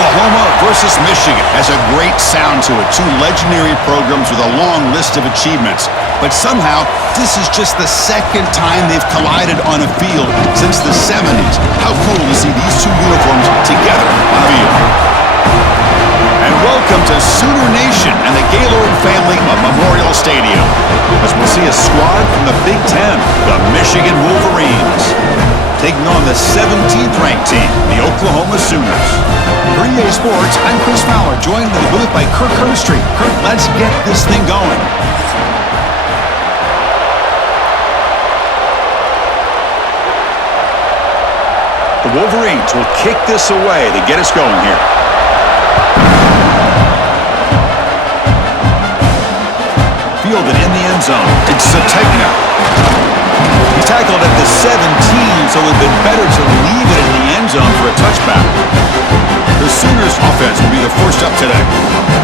Oklahoma versus Michigan has a great sound to it. Two legendary programs with a long list of achievements. But somehow, this is just the second time they've collided on a field since the 70s. How cool to see these two uniforms together on a field. And welcome to Sooner Nation and the Gaylord family of Memorial Stadium, as we'll see a squad from the Big Ten, the Michigan Wolverines, taking on the 17th ranked team, the Oklahoma Sooners. For EA Sports, I'm Chris Fowler, joined in the booth by Kirk Herbstreit. Kirk, let's get this thing going. The Wolverines will kick this away to get us going here. Fielded in the end zone. It's Sategna. He tackled at the 17, so it would have been better to leave it in the end zone for a touchback. The Sooners offense will be the first up today.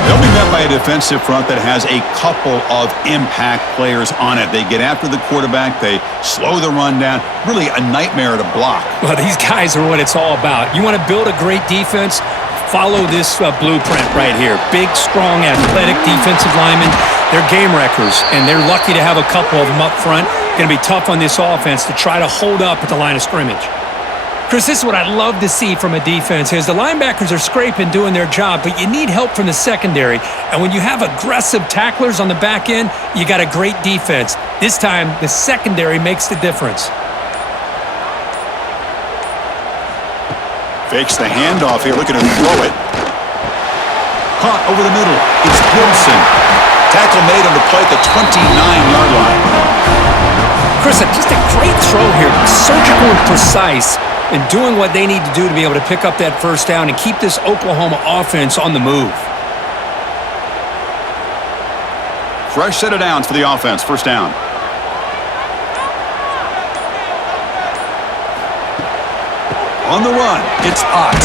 They'll be met by a defensive front that has a couple of impact players on it. They get after the quarterback. They slow the run down. Really a nightmare to block. Well, these guys are what it's all about. You want to build a great defense? Follow this blueprint right here. Big, strong, athletic defensive linemen. They're game wreckers, and they're lucky to have a couple of them up front. Going to be tough on this offense to try to hold up at the line of scrimmage. Chris, this is what I love to see from a defense is the linebackers are scraping, doing their job, but you need help from the secondary. And when you have aggressive tacklers on the back end, you got a great defense. This time, the secondary makes the difference. Fakes the handoff here, looking to throw it. Caught over the middle. It's Gibson. Tackle made on the play at the 29-yard line. Chris, just a great throw here. Surgical and precise and doing what they need to do to be able to pick up that first down and keep this Oklahoma offense on the move. Fresh set of downs for the offense. First down. On the run, it's Ott.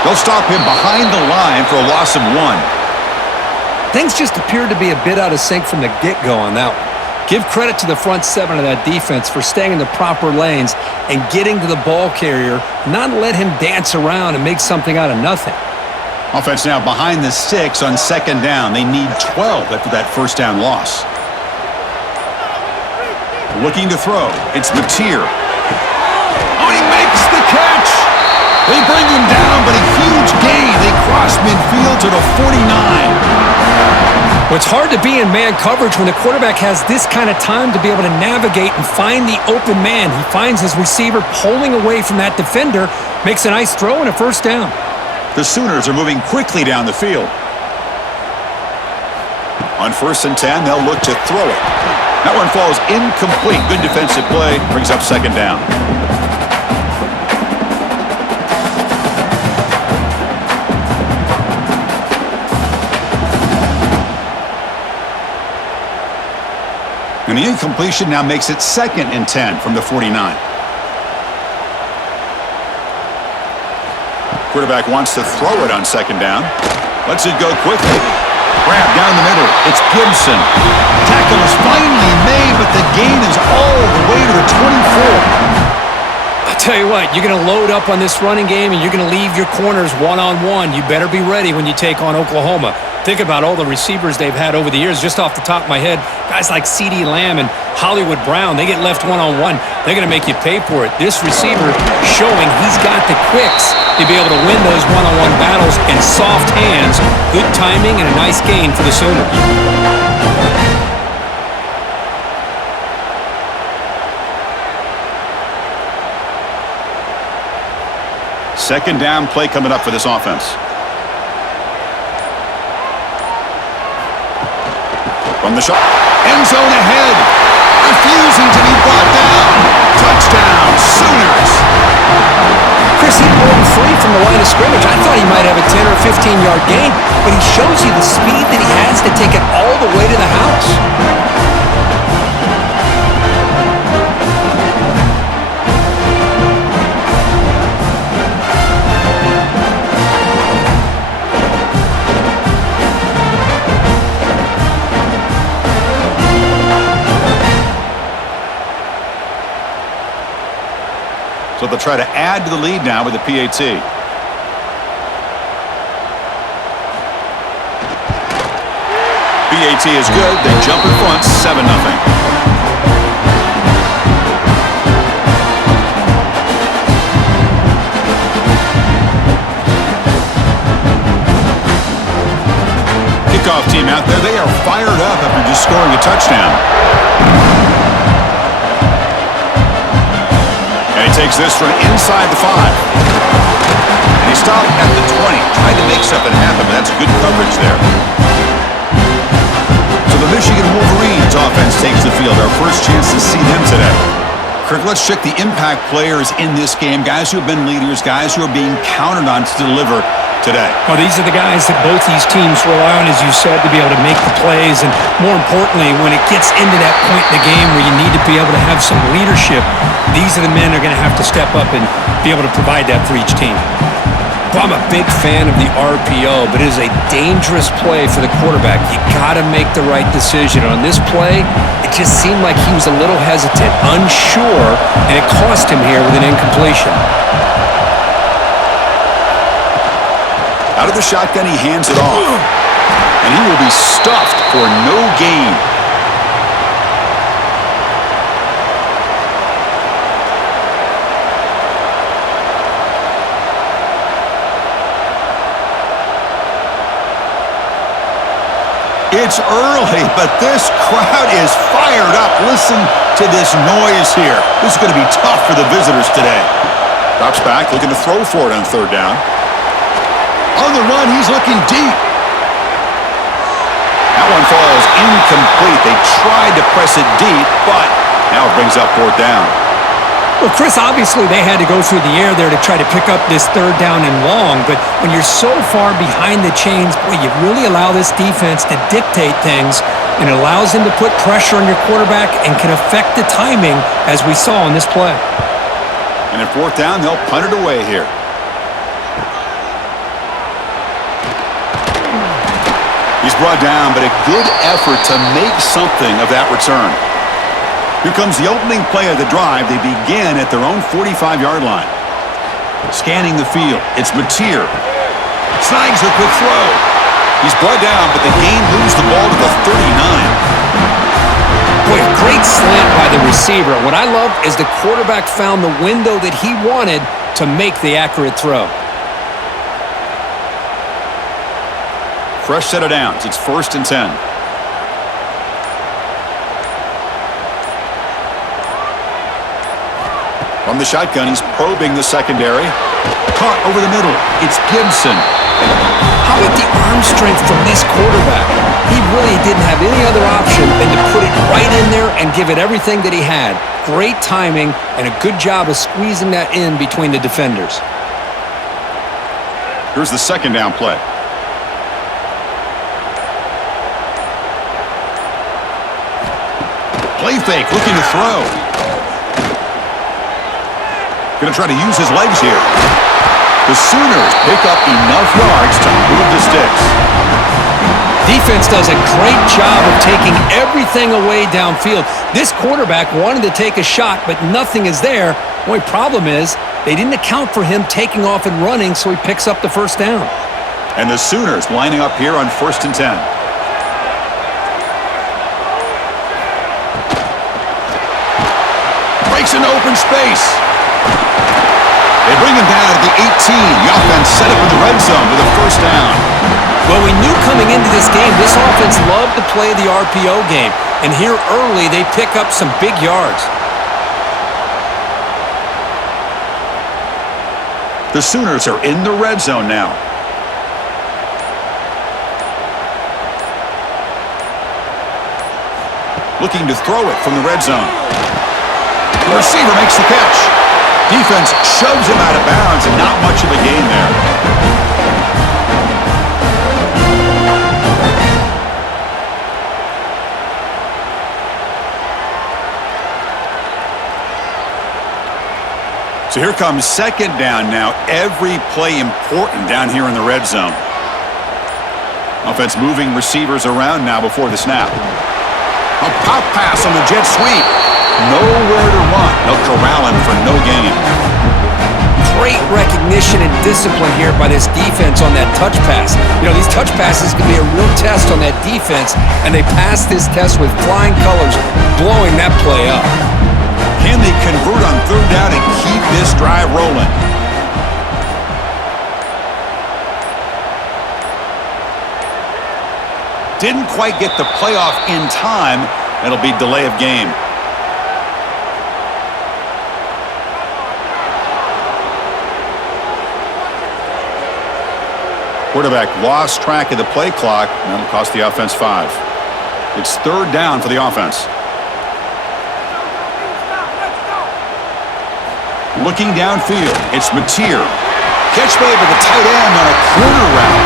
They'll stop him behind the line for a loss of 1. Things just appeared to be a bit out of sync from the get-go on that one. Give credit to the front seven of that defense for staying in the proper lanes and getting to the ball carrier, not let him dance around and make something out of nothing. Offense now behind the 6 on second down. They need 12 after that first down loss. Looking to throw. It's Mateer. Oh, he makes the catch! They bring him down, but a huge gain. They cross midfield to the 49. Well, it's hard to be in man coverage when the quarterback has this kind of time to be able to navigate and find the open man. He finds his receiver pulling away from that defender, makes a nice throw and a first down. The Sooners are moving quickly down the field. On 1st and 10, they'll look to throw it. That one falls incomplete. Good defensive play. Brings up second down. And the incompletion now makes it 2nd and 10 from the 49. Quarterback wants to throw it on second down. Lets it go quickly. Grab down the middle. It's Gibson. Tackle is finally made, but the gain is all the way to the 24. I'll tell you what, you're going to load up on this running game and you're going to leave your corners one-on-one. You better be ready when you take on Oklahoma. Think about all the receivers they've had over the years. Just off the top of my head, guys like CeeDee Lamb and Hollywood Brown, they get left one-on-one. They're going to make you pay for it. This receiver showing he's got the quicks to be able to win those one-on-one battles in soft hands. Good timing and a nice gain for the Sooners. Second down play coming up for this offense. From the shot. End zone ahead. Refusing to be brought down. Touchdown, Sooners. Chris, he broke free from the line of scrimmage. I thought he might have a 10 or 15-yard gain, but he shows you the speed that he has to take it all the way to the house. So they'll try to add to the lead now with the PAT. BAT is good. They jump in front, 7-0. Kickoff team out there. They are fired up after just scoring a touchdown. And he takes this from inside the 5. And he stopped at the 20. Tried to make something happen, but that's good coverage there. So the Michigan Wolverines offense takes the field. Our first chance to see them today. Kirk, let's check the impact players in this game. Guys who have been leaders, guys who are being counted on to deliver today. Well, these are the guys that both these teams rely on, as you said, to be able to make the plays. And more importantly, when it gets into that point in the game where you need to be able to have some leadership, these are the men that are going to have to step up and be able to provide that for each team. Well, I'm a big fan of the RPO, but it is a dangerous play for the quarterback. You got to make the right decision. On this play, it just seemed like he was a little hesitant, unsure, and it cost him here with an incompletion. Out of the shotgun, he hands it off. And he will be stuffed for no gain. It's early, but this crowd is fired up. Listen to this noise here. This is going to be tough for the visitors today. Drops back, looking to throw for it on third down. On the run, he's looking deep. That one falls incomplete. They tried to press it deep, but now it brings up fourth down. Well, Chris, obviously they had to go through the air there to try to pick up this third down and long, but when you're so far behind the chains, boy, you really allow this defense to dictate things, and it allows them to put pressure on your quarterback and can affect the timing, as we saw in this play. And at fourth down, they'll punt it away here. He's brought down, but a good effort to make something of that return. Here comes the opening play of the drive. They begin at their own 45-yard line. Scanning the field, it's Mateer. Snags a quick throw. He's brought down, but the gain moves the ball to the 39. Boy, a great slant by the receiver. What I love is the quarterback found the window that he wanted to make the accurate throw. Fresh set of downs. It's 1st and 10. From the shotgun, he's probing the secondary. Caught over the middle. It's Gibson. How about the arm strength from this quarterback? He really didn't have any other option than to put it right in there and give it everything that he had. Great timing and a good job of squeezing that in between the defenders. Here's the second down play. Play fake, looking to throw. Going to try to use his legs here. The Sooners pick up enough yards to move the sticks. Defense does a great job of taking everything away downfield. This quarterback wanted to take a shot, but nothing is there. The only problem is they didn't account for him taking off and running, so he picks up the first down. And the Sooners lining up here on 1st and 10. Breaks into open space. They bring him down at the 18. The offense set up in the red zone with a first down. Well, we knew coming into this game, this offense loved to play the RPO game. And here early, they pick up some big yards. The Sooners are in the red zone now. Looking to throw it from the red zone. The receiver makes the catch. Defense shoves him out of bounds, and not much of a gain there. So here comes second down now. Every play important down here in the red zone. Offense moving receivers around now before the snap. A pop pass on the jet sweep. Nowhere to run. They'll corral him for no gain. great recognition and discipline here by this defense on that touch pass. You know, these touch passes can be a real test on that defense, and they passed this test with flying colors, blowing that play up. Can they convert on third down and keep this drive rolling? Didn't quite get the playoff in time. It'll be delay of game. Quarterback lost track of the play clock, and that'll cost the offense 5. It's third down for the offense. Looking downfield, it's Mateer. Catch made by the tight end on a corner route.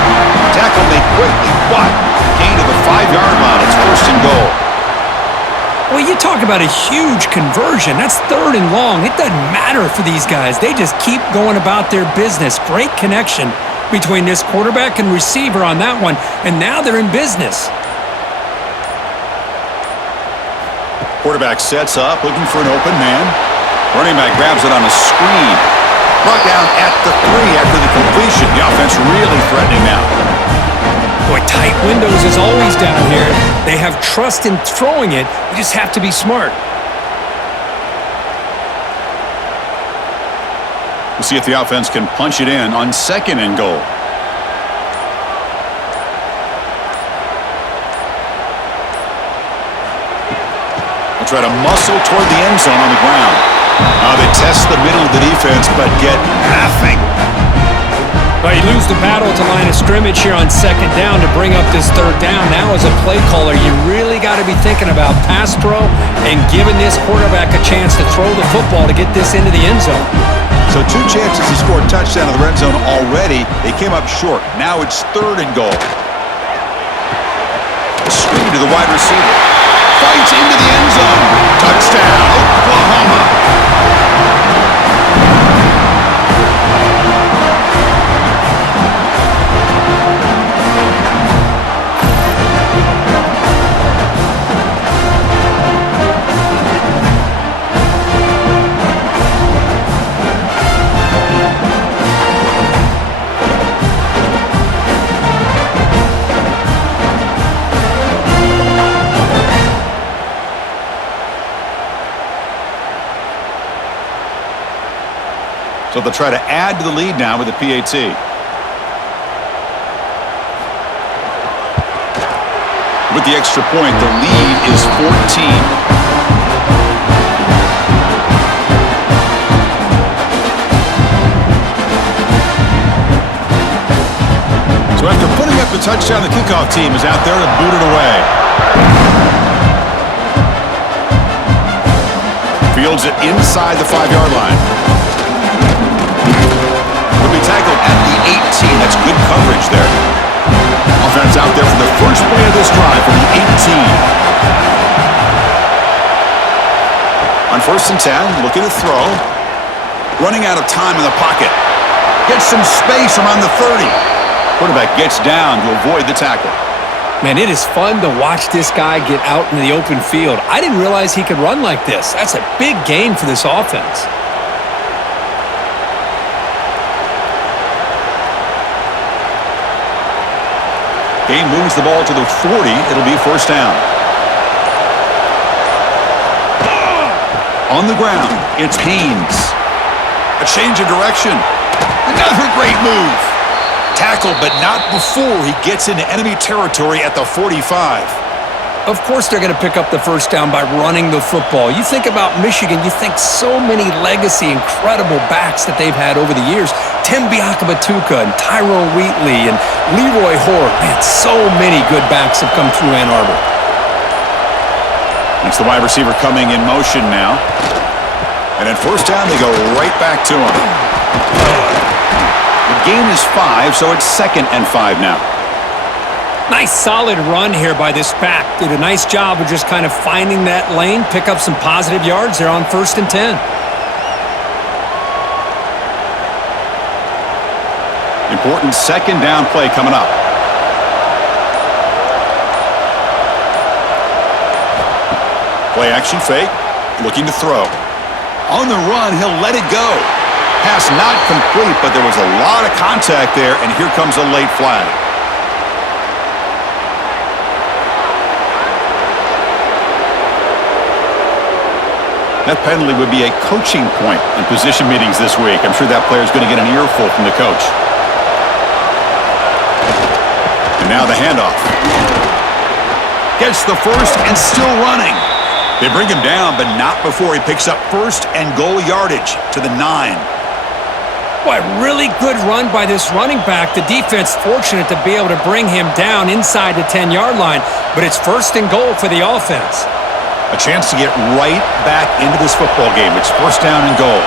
Tackle made quickly, but gain to the 5-yard line. It's first and goal. Well, you talk about a huge conversion. That's third and long. It doesn't matter for these guys. They just keep going about their business. Great connection between this quarterback and receiver on that one, and now they're in business. Quarterback sets up, looking for an open man. Running back grabs it on a screen. Brought down at the 3 after the completion. The offense really threatening now. Boy, tight windows is always down here. They have trust in throwing it. You just have to be smart. We'll see if the offense can punch it in on second and goal. They'll try to muscle toward the end zone on the ground. They test the middle of the defense, but get nothing. Well, you lose the battle at the line of scrimmage here on second down to bring up this third down. Now as a play caller, you really got to be thinking about pass pro and giving this quarterback a chance to throw the football to get this into the end zone. So 2 chances to score a touchdown in the red zone already. They came up short. Now it's third and goal. A screen to the wide receiver. Fights into the end zone. Touchdown, Oklahoma. So they'll try to add to the lead now with the PAT. With the extra point, the lead is 14. So after putting up the touchdown, the kickoff team is out there to boot it away. Fields it inside the 5-yard line. Tackled at the 18. That's good coverage there. Offense out there for the first play of this drive from the 18. On first and 10, looking to throw. Running out of time in the pocket. Gets some space around the 30. Quarterback gets down to avoid the tackle. Man, it is fun to watch this guy get out in the open field. I didn't realize he could run like this. That's a big gain for this offense. Gain moves the ball to the 40. It'll be first down. On the ground, it's Haynes. A change of direction. Another great move. Tackled, but not before he gets into enemy territory at the 45. Of course they're going to pick up the first down by running the football. You think about Michigan, you think so many legacy, incredible backs that they've had over the years. Tim Biakabatuka and Tyrone Wheatley and Leroy Hoare. Man, so many good backs have come through Ann Arbor. It's the wide receiver coming in motion now. And at first down, they go right back to him. The gain is 5, so it's second and 5 now. Nice solid run here by this back. Did a nice job of just kind of finding that lane, pick up some positive yards there on first and 10. Important second down play coming up. Play action fake, looking to throw. On the run, he'll let it go. Pass not complete, but there was a lot of contact there, and here comes a late flag. That penalty would be a coaching point in position meetings this week. I'm sure that player is going to get an earful from the coach. And now the handoff. Gets the first and still running. They bring him down, but not before he picks up first and goal yardage to the 9. Boy, really good run by this running back. The defense fortunate to be able to bring him down inside the 10-yard line, but it's first and goal for the offense. A chance to get right back into this football game. It's first down and goal.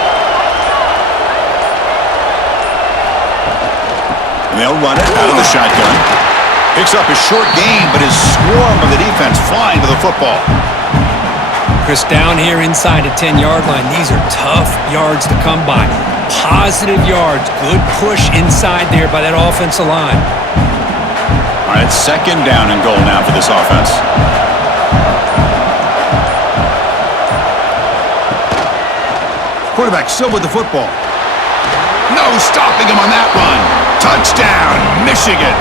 And they'll run it out of the shotgun. Picks up a short gain, but his swarm of the defense flying to the football. Chris, down here inside the 10-yard line, these are tough yards to come by. Positive yards. Good push inside there by that offensive line. All right, second down and goal now for this offense. Quarterback still with the football. No stopping him on that run. Touchdown, Michigan.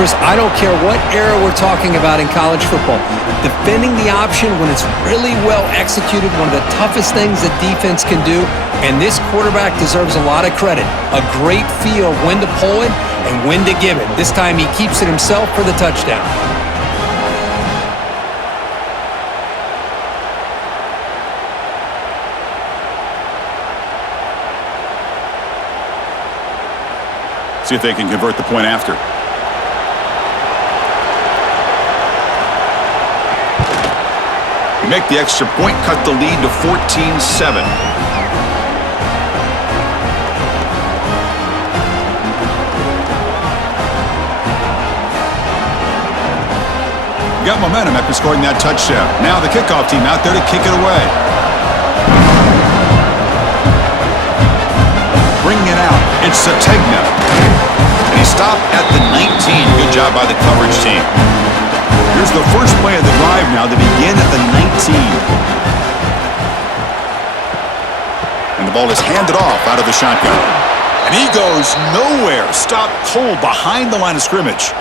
Chris, I don't care what era we're talking about in college football. Defending the option when it's really well executed, one of the toughest things that defense can do, and this quarterback deserves a lot of credit. A great feel of when to pull it and when to give it. This time he keeps it himself for the touchdown. See if they can convert the point after. Make the extra point, cut the lead to 14-7. Got momentum after scoring that touchdown. Now the kickoff team out there to kick it away. Bringing it out. It's Sategna. And he stopped at the 19. Good job by the coverage team. Here's the first play of the drive now to begin at the 19. And the ball is handed off out of the shotgun. And he goes nowhere. Stopped cold behind the line of scrimmage.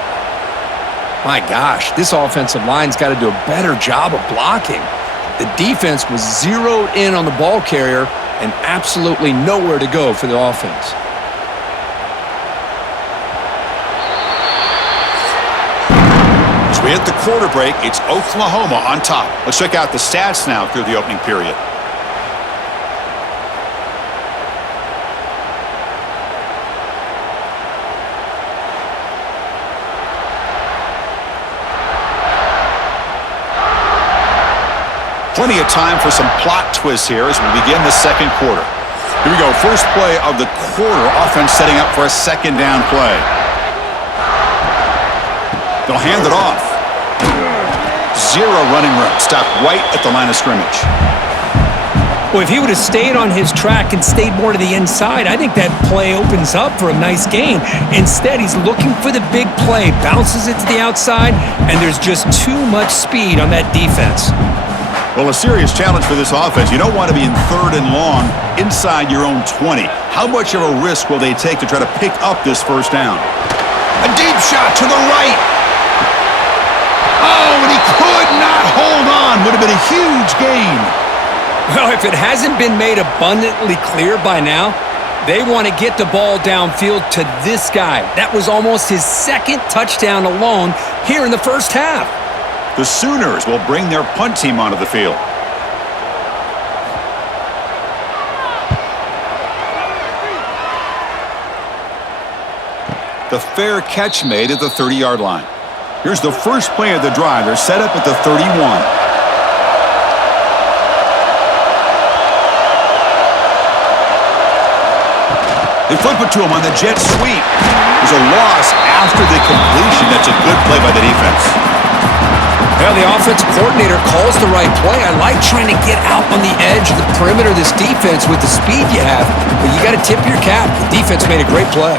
My gosh, this offensive line's got to do a better job of blocking. The defense was zeroed in on the ball carrier and absolutely nowhere to go for the offense. As we hit the quarter break, it's Oklahoma on top. Let's check out the stats now through the opening period. Plenty of time for some plot twists here as we begin the second quarter. Here we go, first play of the quarter. Offense setting up for a second down play. They'll hand it off. Zero running room. Stopped right at the line of scrimmage. Well, if he would have stayed on his track and stayed more to the inside, I think that play opens up for a nice gain. Instead, he's looking for the big play, bounces it to the outside, and there's just too much speed on that defense. Well, a serious challenge for this offense. You don't want to be in third and long inside your own 20. How much of a risk will they take to try to pick up this first down? A deep shot to the right. Oh, and he could not hold on. Would have been a huge gain. Well, if it hasn't been made abundantly clear by now, they want to get the ball downfield to this guy. That was almost his second touchdown alone here in the first half. The Sooners will bring their punt team onto the field. The fair catch made at the 30-yard line. Here's the first play of the drive. They're set up at the 31. They flip it to him on the jet sweep. There's a loss after the completion. That's a good play by the defense. Well, the offensive coordinator calls the right play. I like trying to get out on the edge of the perimeter of this defense with the speed you have, but you got to tip your cap. The defense made a great play.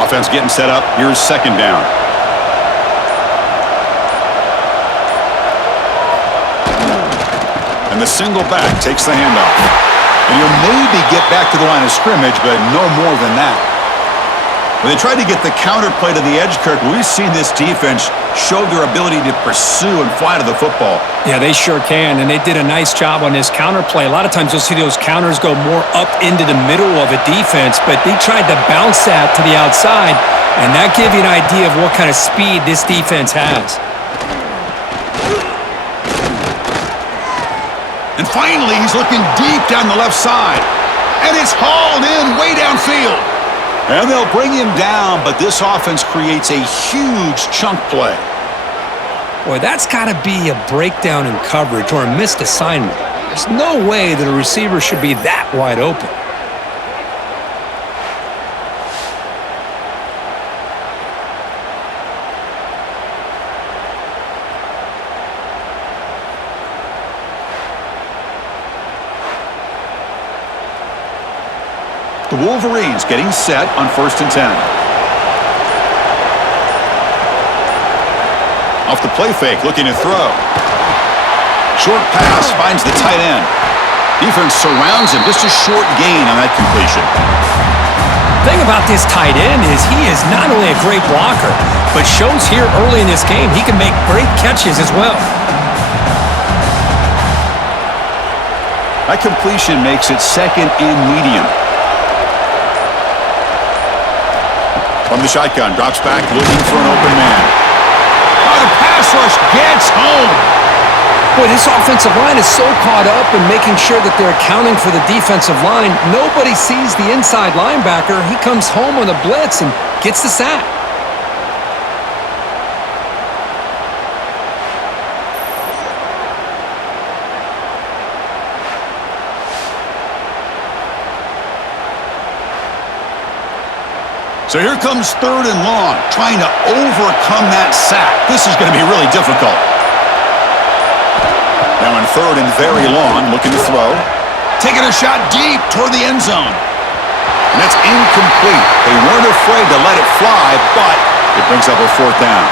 Offense getting set up. Here's second down. And the single back takes the handoff. And you'll maybe get back to the line of scrimmage, but no more than that. When they tried to get the counterplay to the edge, Kirk, we've seen this defense show their ability to pursue and fly to the football. Yeah, they sure can, and they did a nice job on this counterplay. A lot of times you'll see those counters go more up into the middle of a defense, but they tried to bounce that to the outside, and that gives you an idea of what kind of speed this defense has. And finally, he's looking deep down the left side, and it's hauled in way downfield. And they'll bring him down, but this offense creates a huge chunk play. Boy, that's got to be a breakdown in coverage or a missed assignment. There's no way that a receiver should be that wide open. The Wolverines getting set on 1st and 10. Off the play fake, looking to throw. Short pass finds the tight end. Defense surrounds him. Just a short gain on that completion. The thing about this tight end is he is not only a great blocker, but shows here early in this game he can make great catches as well. That completion makes it 2nd and medium. From the shotgun, drops back, looking for an open man. Oh, the pass rush gets home. Boy, this offensive line is so caught up in making sure that they're accounting for the defensive line. Nobody sees the inside linebacker. He comes home on a blitz and gets the sack. So here comes 3rd and long, trying to overcome that sack. This is going to be really difficult. Now on 3rd and very long, looking to throw. Taking a shot deep toward the end zone. And that's incomplete. They weren't afraid to let it fly, but it brings up a 4th down.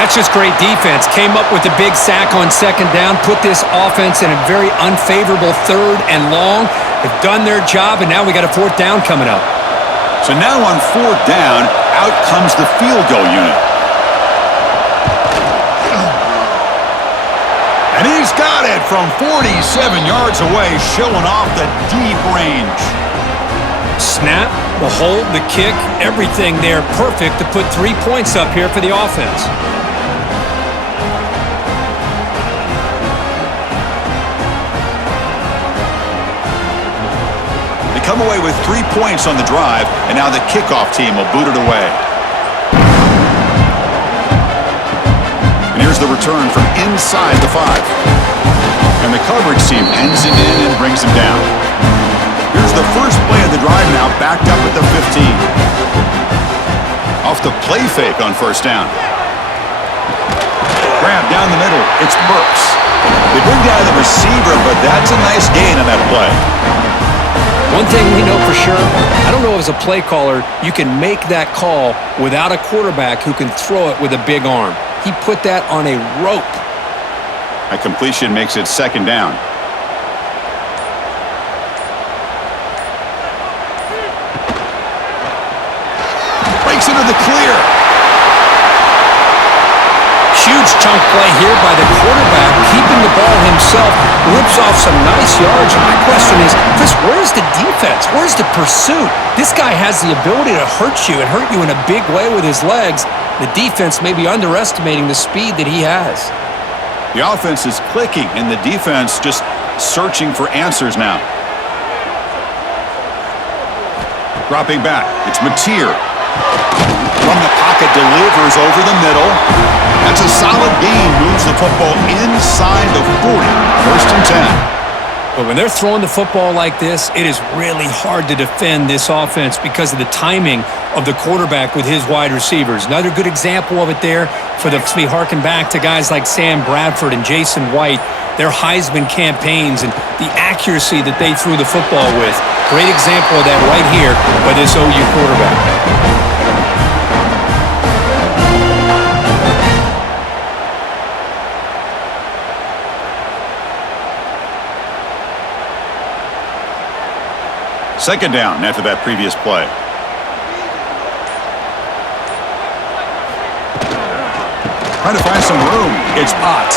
That's just great defense. Came up with a big sack on 2nd down, put this offense in a very unfavorable 3rd and long. They've done their job, and now we got a 4th down coming up. So now on 4th down, out comes the field goal unit. And he's got it from 47 yards away, showing off the deep range. Snap, the hold, the kick, everything there perfect to put 3 points up here for the offense. Come away with 3 points on the drive, and now the kickoff team will boot it away. And here's the return from inside the 5. And the coverage team ends it in and brings him down. Here's the first play of the drive now, backed up at the 15. Off the play fake on 1st down. Grab down the middle. It's Burks. They bring down the receiver, but that's a nice gain on that play. One thing we know for sure, I don't know as a play caller, you can make that call without a quarterback who can throw it with a big arm. He put that on a rope. That completion makes it 2nd down. Breaks into the clear. Huge chunk play here by the quarterback, keeping the ball himself, rips off some nice yards. My question is, Chris, where's the defense? Where's the pursuit? This guy has the ability to hurt you and hurt you in a big way with his legs. The defense may be underestimating the speed that he has. The offense is clicking, and the defense just searching for answers now. Dropping back, it's Mateer. From the pocket, delivers over the middle. That's a solid gain, moves the football inside the 40. 1st and 10. But when they're throwing the football like this, it is really hard to defend this offense because of the timing of the quarterback with his wide receivers. Another good example of it there for the we harken back to guys like Sam Bradford and Jason White, their Heisman campaigns and the accuracy that they threw the football with. Great example of that right here by this OU quarterback. Second down after that previous play. Trying to find some room. It's Ott.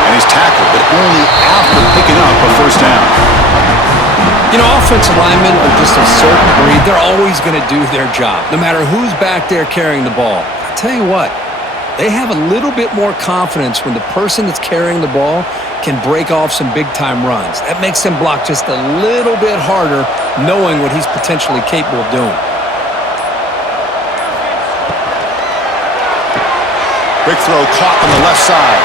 And he's tackled, but only after picking up a first down. You know, offensive linemen are just a certain breed. They're always going to do their job, no matter who's back there carrying the ball. I tell you what, they have a little bit more confidence when the person that's carrying the ball can break off some big-time runs. That makes them block just a little bit harder, knowing what he's potentially capable of doing. Quick throw caught on the left side.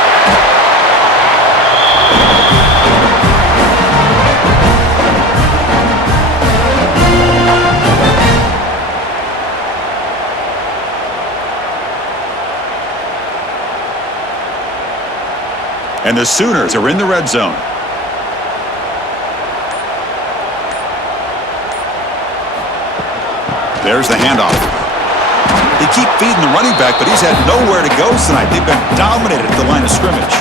And the Sooners are in the red zone. There's the handoff. They keep feeding the running back, but he's had nowhere to go tonight. They've been dominated at the line of scrimmage.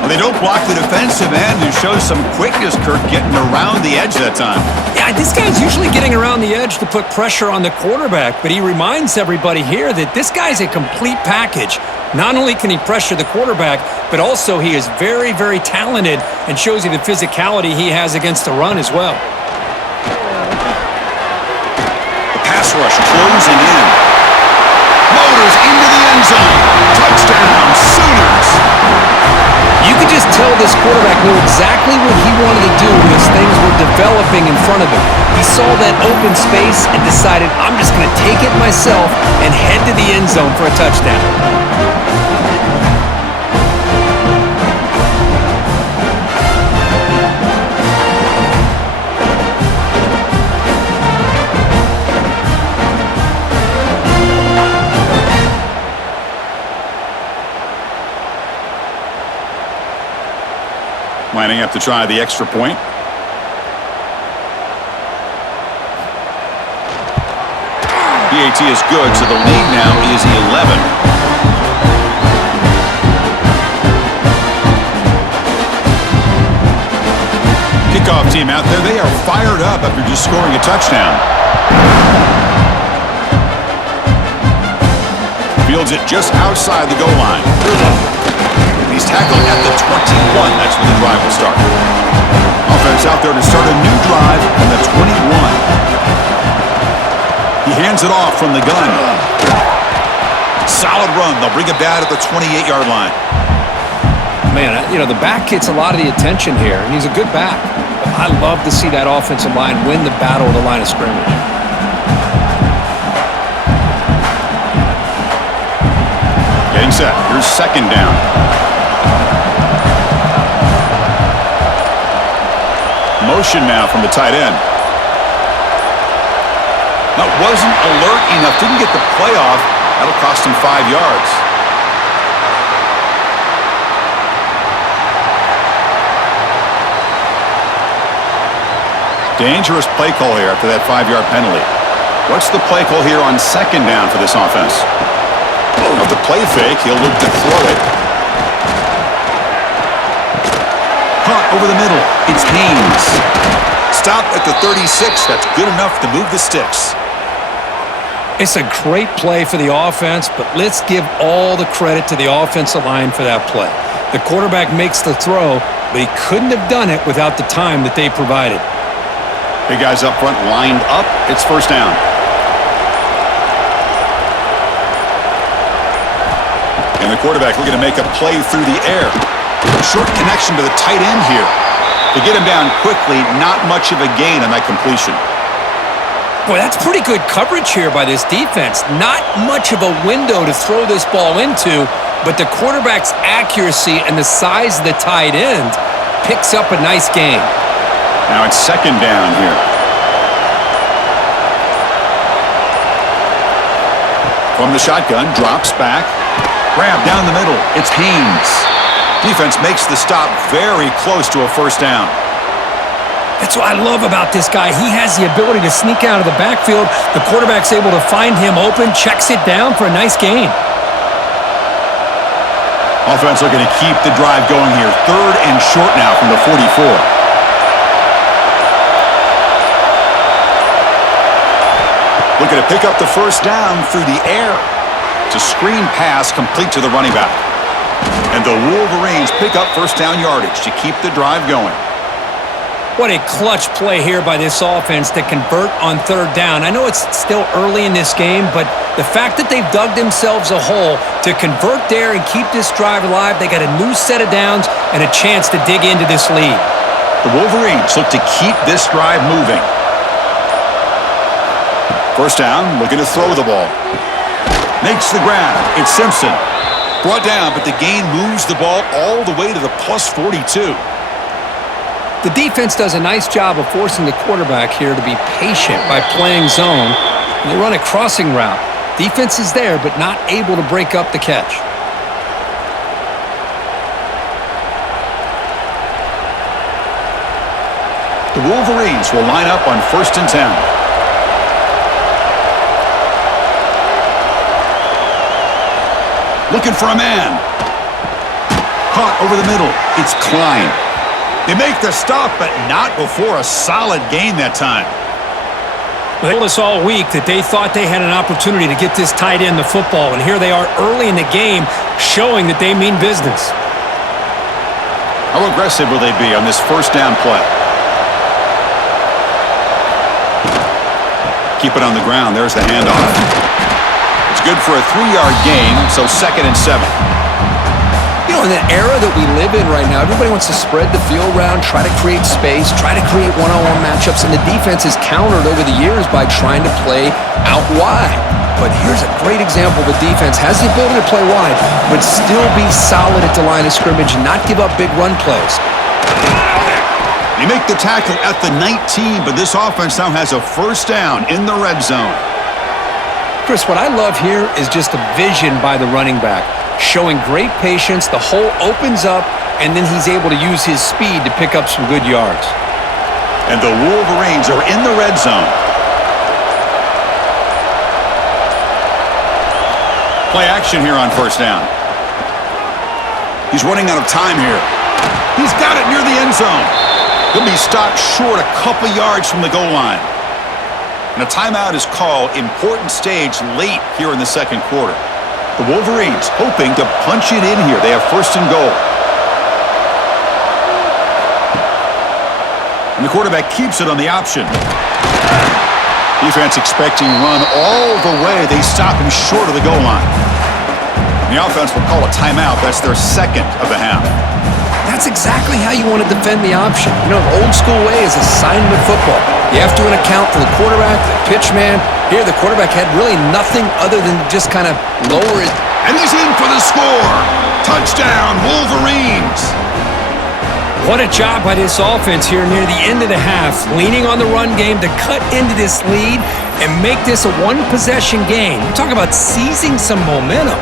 And they don't block the defensive end, who shows some quickness, Kirk, getting around the edge that time. Yeah, this guy's usually getting around the edge to put pressure on the quarterback, but he reminds everybody here that this guy's a complete package. Not only can he pressure the quarterback, but also he is very, very talented and shows you the physicality he has against the run as well. The pass rush closing in. Motors into the end zone. Touchdown, Sooners. You could just tell this quarterback knew exactly what he wanted to do as things were developing in front of him. He saw that open space and decided, I'm just going to take it myself and head to the end zone for a touchdown. Lining up to try the extra point. PAT is good, so the lead now is 11. Kickoff team out there. They are fired up after just scoring a touchdown. Fields it just outside the goal line. He's tackled at the 21. That's where the drive will start. Offense out there to start a new drive from the 21. He hands it off from the gun. Solid run. They'll bring it back at the 28-yard line. Man, you know, the back gets a lot of the attention here, and he's a good back. I love to see that offensive line win the battle of the line of scrimmage. Getting set. Here's second down. Motion now from the tight end. That wasn't alert enough. Didn't get the play off. That'll cost him 5 yards. Dangerous play call here after that 5-yard penalty. What's the play call here on second down for this offense? Of the play fake, he'll look to throw it. Caught over the middle. It's Haynes. Stop at the 36. That's good enough to move the sticks. It's a great play for the offense, but let's give all the credit to the offensive line for that play. The quarterback makes the throw, but he couldn't have done it without the time that they provided. Big guys up front lined up. It's first down. And the quarterback looking to make a play through the air. Short connection to the tight end here. To get him down quickly, not much of a gain on that completion. Boy, that's pretty good coverage here by this defense. Not much of a window to throw this ball into, but the quarterback's accuracy and the size of the tight end picks up a nice gain. Now it's second down here. From the shotgun, drops back. Grab down the middle. It's Haynes. Defense makes the stop very close to a first down. That's what I love about this guy. He has the ability to sneak out of the backfield. The quarterback's able to find him open, checks it down for a nice gain. Offense looking to keep the drive going here. Third and short now from the 44. Looking to pick up the first down through the air. It's a screen pass complete to the running back. And the Wolverines pick up first down yardage to keep the drive going. What a clutch play here by this offense to convert on third down. I know it's still early in this game, but the fact that they've dug themselves a hole to convert there and keep this drive alive, they got a new set of downs and a chance to dig into this lead. The Wolverines look to keep this drive moving. First down, looking to throw the ball. Makes the grab. It's Simpson. Brought down, but the gain moves the ball all the way to the plus 42. The defense does a nice job of forcing the quarterback here to be patient by playing zone. And they run a crossing route. Defense is there, but not able to break up the catch. The Wolverines will line up on 1st and 10. Looking for a man. Caught over the middle. It's Klein. They make the stop, but not before a solid gain that time. They told us all week that they thought they had an opportunity to get this tight end the football, and here they are early in the game showing that they mean business. How aggressive will they be on this first down play? Keep it on the ground. There's the handoff. It's good for a 3-yard gain, so 2nd and 7. You know, in the era that we live in right now, everybody wants to spread the field around, try to create space, try to create one-on-one matchups, and the defense is countered over the years by trying to play out wide. But here's a great example. The defense has the ability to play wide, but still be solid at the line of scrimmage and not give up big run plays. They make the tackle at the 19, but this offense now has a first down in the red zone. Chris, what I love here is just the vision by the running back. Showing great patience, the hole opens up, and then he's able to use his speed to pick up some good yards. And the Wolverines are in the red zone. Play action here on first down. He's running out of time here. He's got it near the end zone. He'll be stopped short a couple yards from the goal line. And a timeout is called. Important stage late here in the second quarter. The Wolverines hoping to punch it in here. They have 1st and goal. And the quarterback keeps it on the option. Defense expecting run all the way. They stop him short of the goal line. The offense will call a timeout. That's their 2nd of the half. That's exactly how you want to defend the option. You know, the old school way is assignment football. You have to account for the quarterback, the pitch man. Here, the quarterback had really nothing other than just kind of lower it. And he's in for the score. Touchdown, Wolverines. What a job by this offense here near the end of the half, leaning on the run game to cut into this lead and make this a one-possession game. We're talking about seizing some momentum.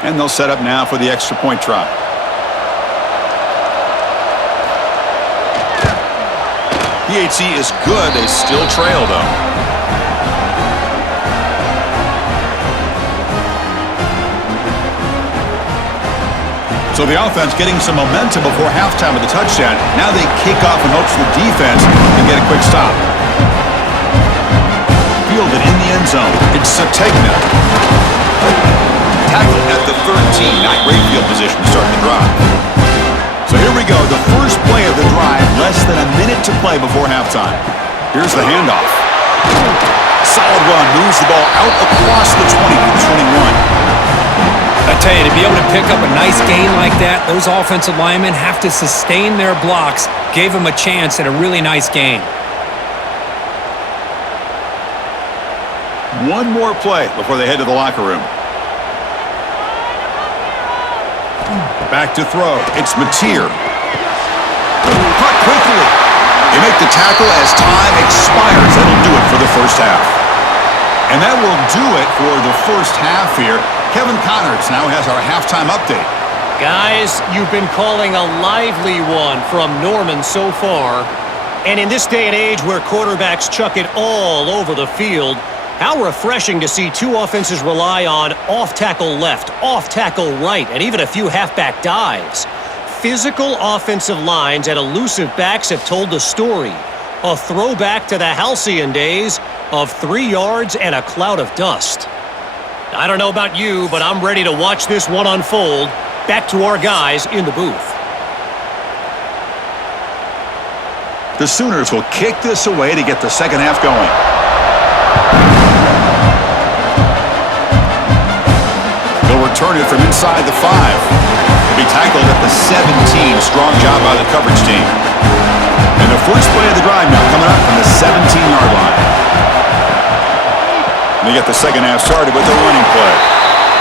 And they'll set up now for the extra point try. PAT is good. They still trail, though. So the offense getting some momentum before halftime with the touchdown. Now they kick off in hopes the defense can get a quick stop. Fielded in the end zone. It's Sategna. Tackled at the 13. Not great field position to start the drive. So here we go. The first play of the drive. Less than a minute to play before halftime. Here's the handoff. Solid run. Moves the ball out across the 20 to the 21. I tell you, to be able to pick up a nice gain like that, those offensive linemen have to sustain their blocks. Gave them a chance at a really nice gain. One more play before they head to the locker room. Back to throw. It's Mateer. Caught quickly. They make the tackle as time expires. That'll do it for the first half. And that will do it for the first half here. Kevin Connors now has our halftime update. Guys, you've been calling a lively one from Norman so far. And in this day and age where quarterbacks chuck it all over the field, How refreshing to see two offenses rely on off-tackle left, off-tackle right, and even a few halfback dives. Physical offensive lines and elusive backs have told the story. A throwback to the halcyon days of 3 yards and a cloud of dust. I don't know about you, but I'm ready to watch this one unfold. Back to our guys in the booth. The Sooners will kick this away to get the second half going. They'll return it from inside the 5. He'll be tackled at the 17. Strong job by the coverage team. And the first play of the drive now coming up from the 17-yard line. They get the second half started with a running play.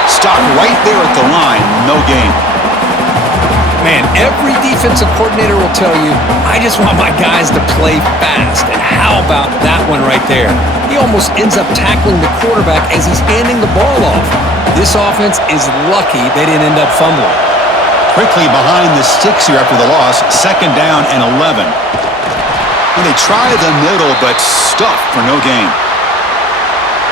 Stop right there at the line. No gain. Man, every defensive coordinator will tell you, I just want my guys to play fast. And how about that one right there? He almost ends up tackling the quarterback as he's handing the ball off. This offense is lucky they didn't end up fumbling. Quickly behind the sticks here after the loss. Second down and 11. And they try the middle, but stuffed for no gain.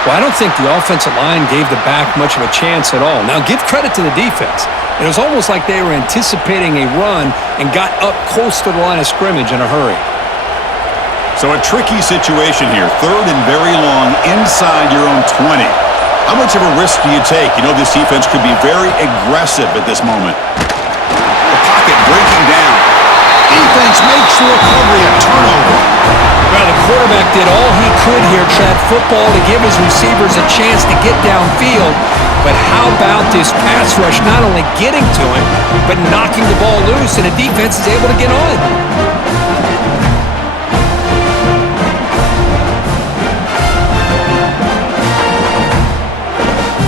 Well, I don't think the offensive line gave the back much of a chance at all. Now, give credit to the defense. It was almost like they were anticipating a run and got up close to the line of scrimmage in a hurry. So a tricky situation here. Third and very long inside your own 20. How much of a risk do you take? You know this defense could be very aggressive at this moment. The pocket breaking down. Defense makes the recovery a turnover. Well, the quarterback did all he could here, Chad, football to give his receivers a chance to get downfield. But how about this pass rush not only getting to him, but knocking the ball loose, and the defense is able to get on it.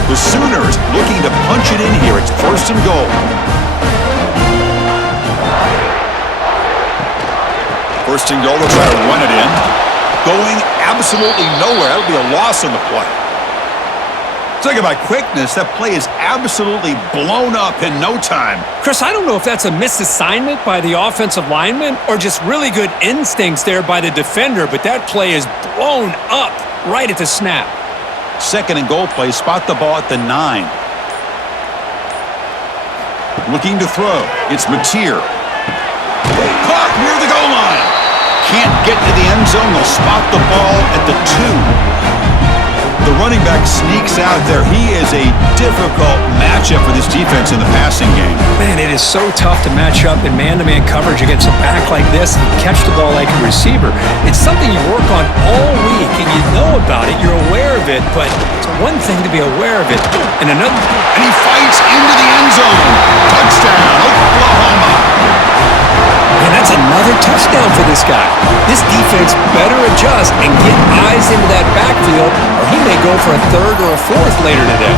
The Sooners looking to punch it in here. It's first and goal. First and goal, they'll try to run it in. Going absolutely nowhere. That'll be a loss on the play. Talking about quickness, that play is absolutely blown up in no time. Chris, I don't know if that's a misassignment by the offensive lineman or just really good instincts there by the defender, but that play is blown up right at the snap. Second and goal play, spot the ball at the 9. Looking to throw. It's Mateer. Caught near the goal line. Can't get to the end zone. They'll spot the ball at the 2. The running back sneaks out there. He is a difficult matchup for this defense in the passing game. Man, it is so tough to match up in man-to-man coverage against a back like this and catch the ball like a receiver. It's something you work on all week, and you know about it. You're aware of it, but it's one thing to be aware of it, and another. And he fights into the end zone. Touchdown, Oklahoma. And that's another touchdown for this guy. This defense better adjust and get eyes into that backfield, or he may go for a third or a fourth later today.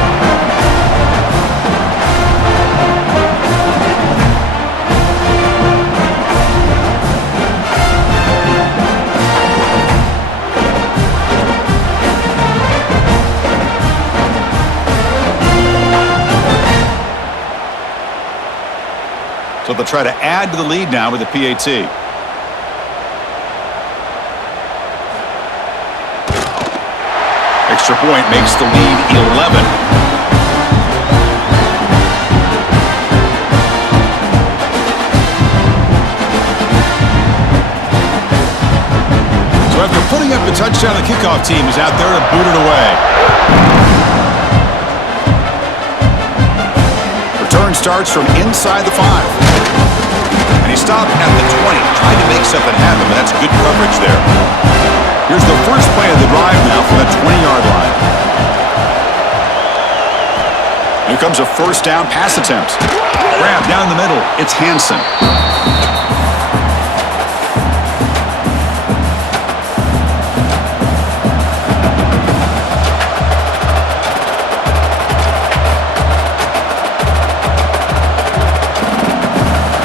So they'll try to add to the lead now with the PAT. Extra point makes the lead 11. So after putting up the touchdown, the kickoff team is out there to boot it away. Return starts from inside the 5. And he stopped at the 20, trying to make something happen, but that's good coverage there. Here's the first play of the drive now from the 20-yard line. Here comes a first down pass attempt. Grab down the middle. It's Hansen.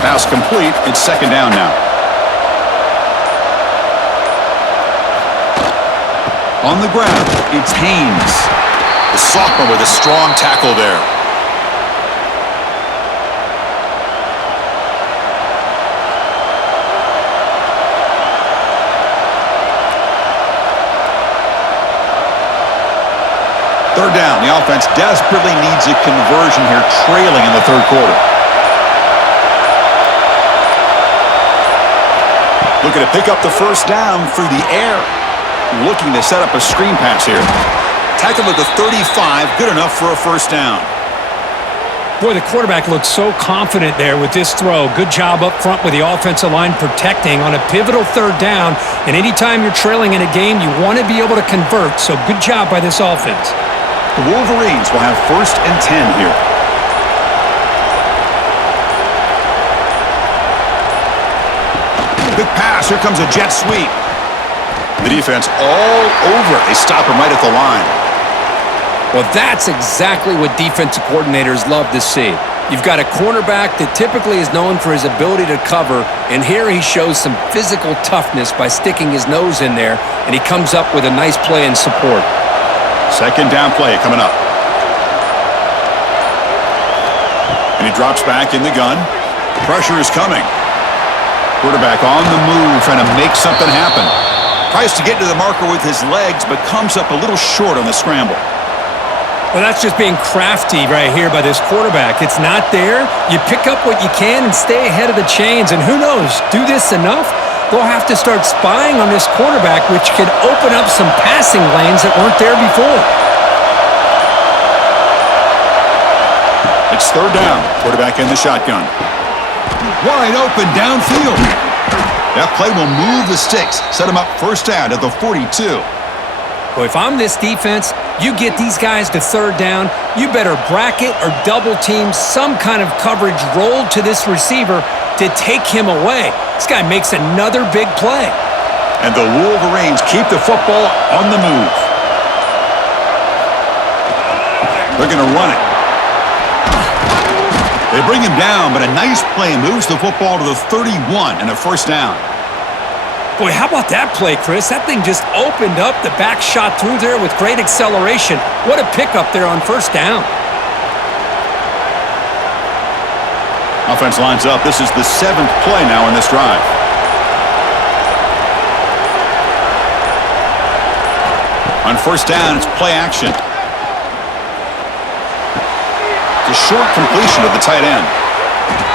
Pass complete. It's second down now. On the ground, it's Haynes. The sophomore with a strong tackle there. Third down. The offense desperately needs a conversion here, trailing in the third quarter. Looking to pick up the first down through the air. Looking to set up a screen pass here. Tackled at the 35, good enough for a first down. Boy, the quarterback looks so confident there with this throw. Good job up front with the offensive line protecting on a pivotal third down. And anytime you're trailing in a game, you want to be able to convert. So good job by this offense. The Wolverines will have 1st and 10 here. Big pass. Here comes a jet sweep. The defense all over it. They stop him right at the line. Well, that's exactly what defensive coordinators love to see. You've got a cornerback that typically is known for his ability to cover, and here he shows some physical toughness by sticking his nose in there, and he comes up with a nice play in support. Second down play coming up. And he drops back in the gun. Pressure is coming. Quarterback on the move, trying to make something happen. Tries to get to the marker with his legs, but comes up a little short on the scramble. Well, that's just being crafty right here by this quarterback. It's not there. You pick up what you can and stay ahead of the chains. And who knows, do this enough, they'll have to start spying on this quarterback, which could open up some passing lanes that weren't there before. It's third down. Quarterback in the shotgun. Wide open downfield. That play will move the sticks. Set him up first down at the 42. Well, if I'm this defense, you get these guys to third down, you better bracket or double team some kind of coverage rolled to this receiver to take him away. This guy makes another big play. And the Wolverines keep the football on the move. They're going to run it. They bring him down, but a nice play moves the football to the 31 and a first down. Boy, how about that play, Chris? That thing just opened up, the back shot through there with great acceleration. What a pickup there on first down. Offense lines up. This is the 7th play now in this drive. On first down, it's play action. It's a short completion of the tight end.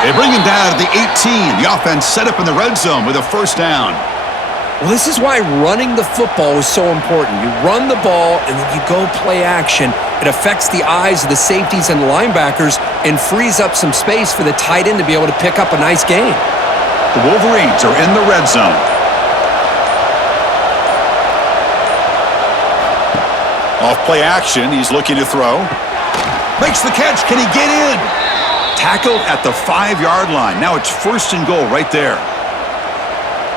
They bring him down to the 18. The offense set up in the red zone with a first down. Well, this is why running the football is so important. You run the ball, and then you go play action. It affects the eyes of the safeties and linebackers and frees up some space for the tight end to be able to pick up a nice gain. The Wolverines are in the red zone. Off play action, he's looking to throw. Makes the catch. Can he get in? Tackled at the 5-yard line. Now it's first and goal right there.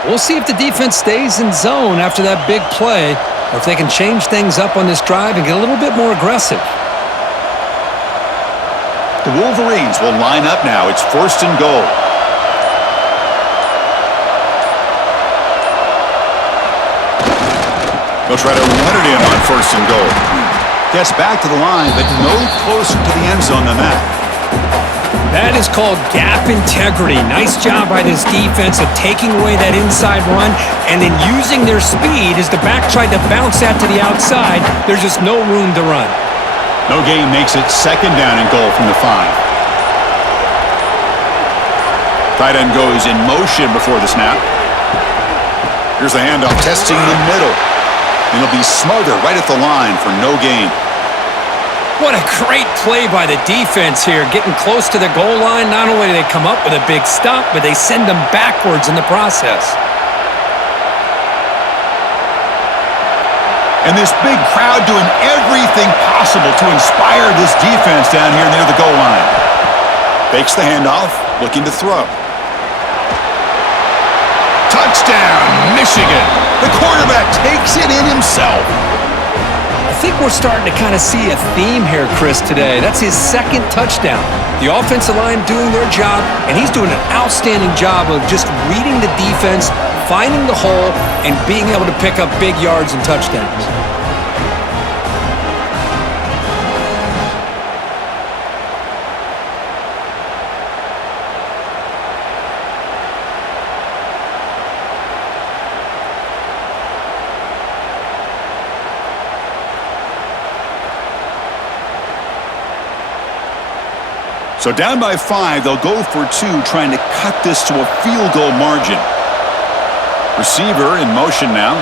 We'll see if the defense stays in zone after that big play, or if they can change things up on this drive and get a little bit more aggressive. The Wolverines will line up now. It's first and goal. They'll try to run it in on first and goal. Gets back to the line, but no closer to the end zone than that. That is called gap integrity. Nice job by this defense of taking away that inside run and then using their speed as the back tried to bounce that to the outside. There's just no room to run. No gain makes it second down and goal from the 5. Tight end goes in motion before the snap. Here's the handoff, testing the middle. And he'll be smothered right at the line for no gain. What a great play by the defense here. Getting close to the goal line, not only do they come up with a big stop, but they send them backwards in the process. And this big crowd doing everything possible to inspire this defense down here near the goal line. Fakes the handoff, looking to throw. Touchdown, Michigan. The quarterback takes it in himself. I think we're starting to kind of see a theme here, Chris, today. That's his second touchdown. The offensive line doing their job, and he's doing an outstanding job of just reading the defense, finding the hole, and being able to pick up big yards and touchdowns. So down by 5, they'll go for 2, trying to cut this to a field goal margin. Receiver in motion now.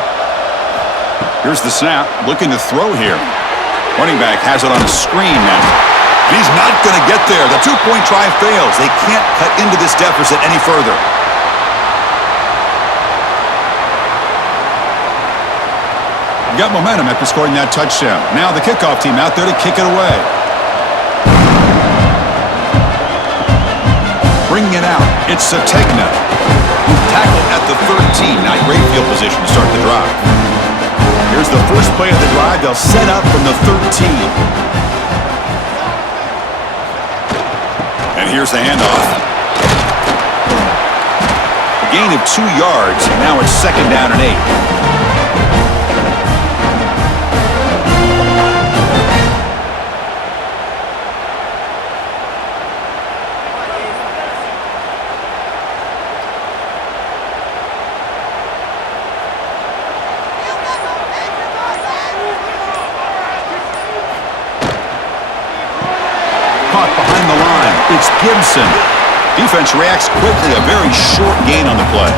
Here's the snap, looking to throw here. Running back has it on a screen now. And he's not going to get there. The 2-point try fails. They can't cut into this deficit any further. Got momentum after scoring that touchdown. Now the kickoff team out there to kick it away. Bringing it out, it's Sategna. Tackled at the 13. Now great field position to start the drive. Here's the first play of the drive. They'll set up from the 13. And here's the handoff. A gain of 2 yards. Now it's 2nd down and 8. Behind the line, it's Gibson. Defense reacts quickly, a very short gain on the play.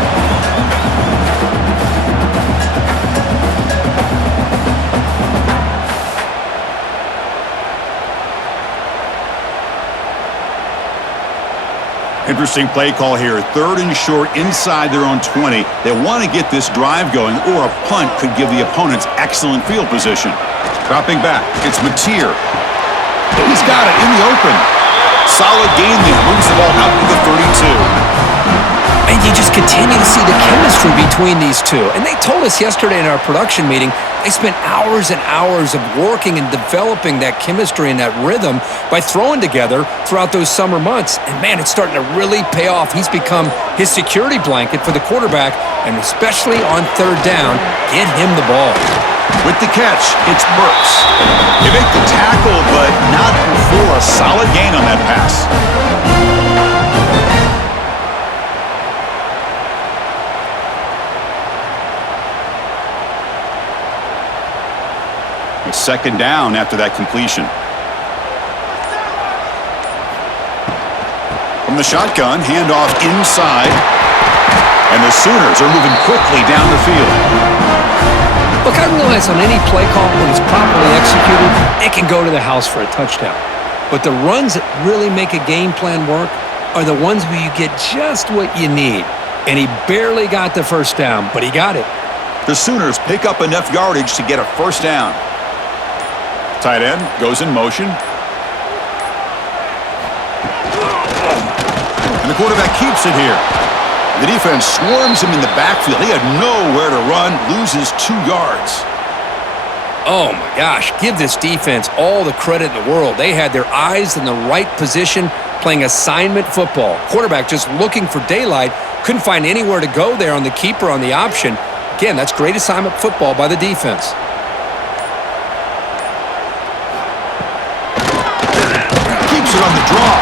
Interesting play call here. 3rd and short inside their own 20. They want to get this drive going, or a punt could give the opponents excellent field position. Dropping back, it's Mateer. He's got it in the open. Solid gain there. Moves the ball out to the 32. And you just continue to see the chemistry between these two. And they told us yesterday in our production meeting, they spent hours and hours of working and developing that chemistry and that rhythm by throwing together throughout those summer months. And man, it's starting to really pay off. He's become his security blanket for the quarterback, and especially on 3rd down, get him the ball. With the catch, it's Burks. They make the tackle, but not before a solid gain on that pass. It's 2nd down after that completion. From the shotgun, handoff inside. And the Sooners are moving quickly down the field. Look, I realize on any play call, when it's properly executed, it can go to the house for a touchdown. But the runs that really make a game plan work are the ones where you get just what you need. And he barely got the 1st down, but he got it. The Sooners pick up enough yardage to get a 1st down. Tight end goes in motion. And the quarterback keeps it here. The defense swarms him in the backfield. He had nowhere to run, loses 2 yards. Oh, my gosh. Give this defense all the credit in the world. They had their eyes in the right position, playing assignment football. Quarterback just looking for daylight. Couldn't find anywhere to go there on the keeper on the option. Again, that's great assignment football by the defense. Keeps it on the draw.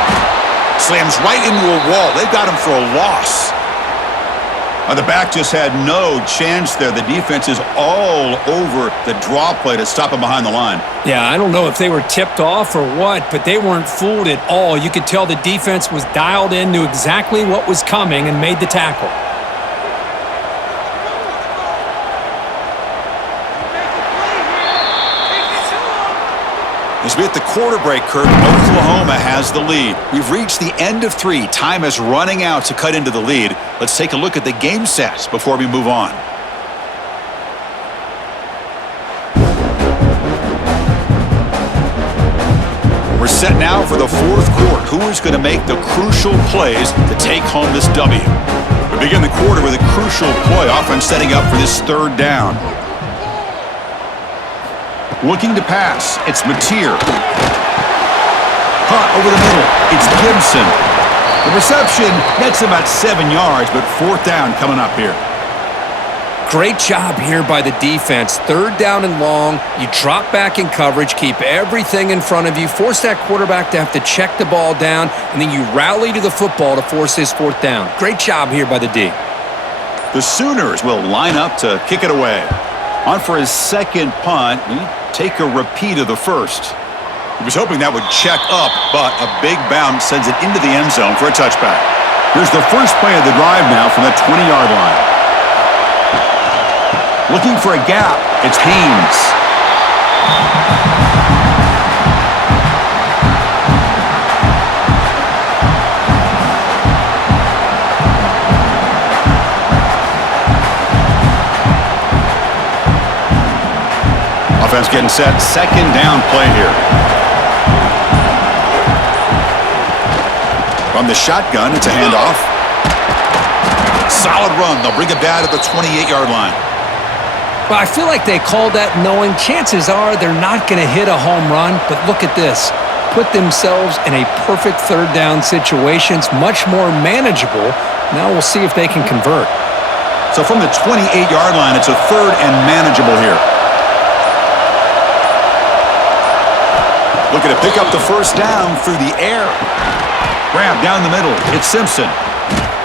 Slams right into a wall. They've got him for a loss. The back just had no chance there. The defense is all over the draw play to stop him behind the line. Yeah, I don't know if they were tipped off or what, but they weren't fooled at all. You could tell the defense was dialed in, knew exactly what was coming, and made the tackle. As we hit the quarter break, Kurt, Oklahoma has the lead. We've reached the end of 3. Time is running out to cut into the lead. Let's take a look at the game stats before we move on. We're set now for the 4th quarter. Who is going to make the crucial plays to take home this W? We begin the quarter with a crucial play, offense setting up for this 3rd down. Looking to pass, it's Mateer. Caught over the middle, it's Gibson. The reception nets about 7 yards, but 4th down coming up here. Great job here by the defense. 3rd down and long. You drop back in coverage, keep everything in front of you, force that quarterback to have to check the ball down, and then you rally to the football to force his 4th down. Great job here by the D. The Sooners will line up to kick it away. On for his 2nd punt. We take a repeat of the 1st. He was hoping that would check up, but a big bounce sends it into the end zone for a touchback. Here's the first play of the drive now from the 20-yard line. Looking for a gap, it's Haynes. Offense getting set, second down play here. From the shotgun, it's a handoff. Solid run. They'll bring it down to the 28-yard line. Well, I feel like they called that knowing chances are they're not going to hit a home run, but look at this. Put themselves in a perfect third down situation. It's much more manageable. Now we'll see if they can convert. So from the 28-yard line, it's a third and manageable here. Looking to pick up the first down through the air. Grab down the middle. It's Simpson.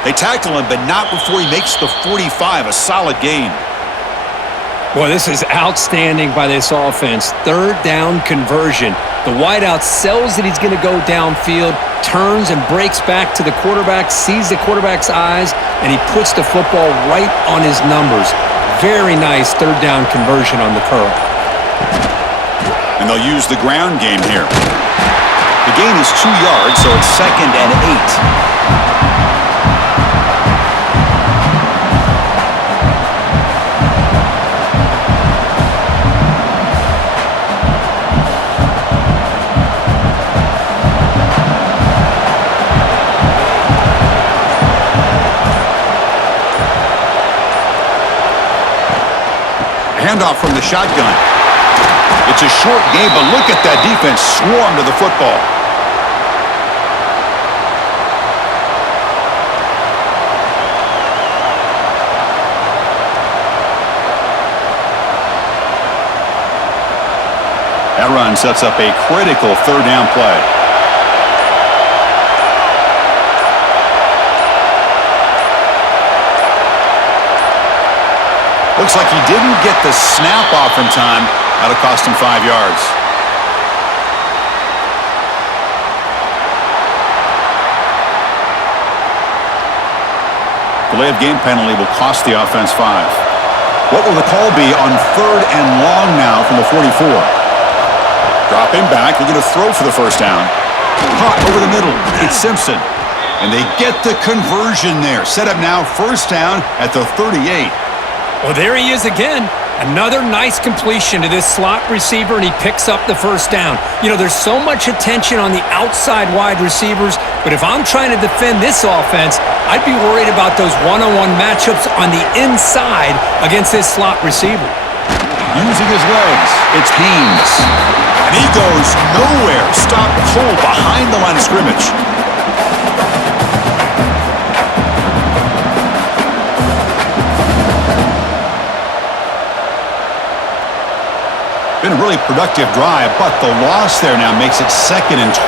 They tackle him, but not before he makes the 45. A solid gain. Boy, this is outstanding by this offense. Third down conversion. The wideout sells that he's going to go downfield, turns and breaks back to the quarterback, sees the quarterback's eyes, and he puts the football right on his numbers. Very nice third down conversion on the curl. And they'll use the ground game here. The gain is 2 yards, so it's 2nd and 8. Handoff from the shotgun. It's a short game, but look at that defense swarm to the football. That run sets up a critical third down play. Looks like he didn't get the snap off in time. That'll cost him 5 yards. Delay of game penalty will cost the offense 5. What will the call be on third and long now from the 44? Dropping back, looking to throw for the first down. Caught over the middle. It's Simpson. And they get the conversion there. Set up now first down at the 38. Well, there he is again. Another nice completion to this slot receiver, and he picks up the first down. You know, there's so much attention on the outside wide receivers, but if I'm trying to defend this offense, I'd be worried about those one-on-one matchups on the inside against this slot receiver. Using his legs, it's Haynes. And he goes nowhere. Stopped cold behind the line of scrimmage. Been a really productive drive, but the loss there now makes it 2nd and 12.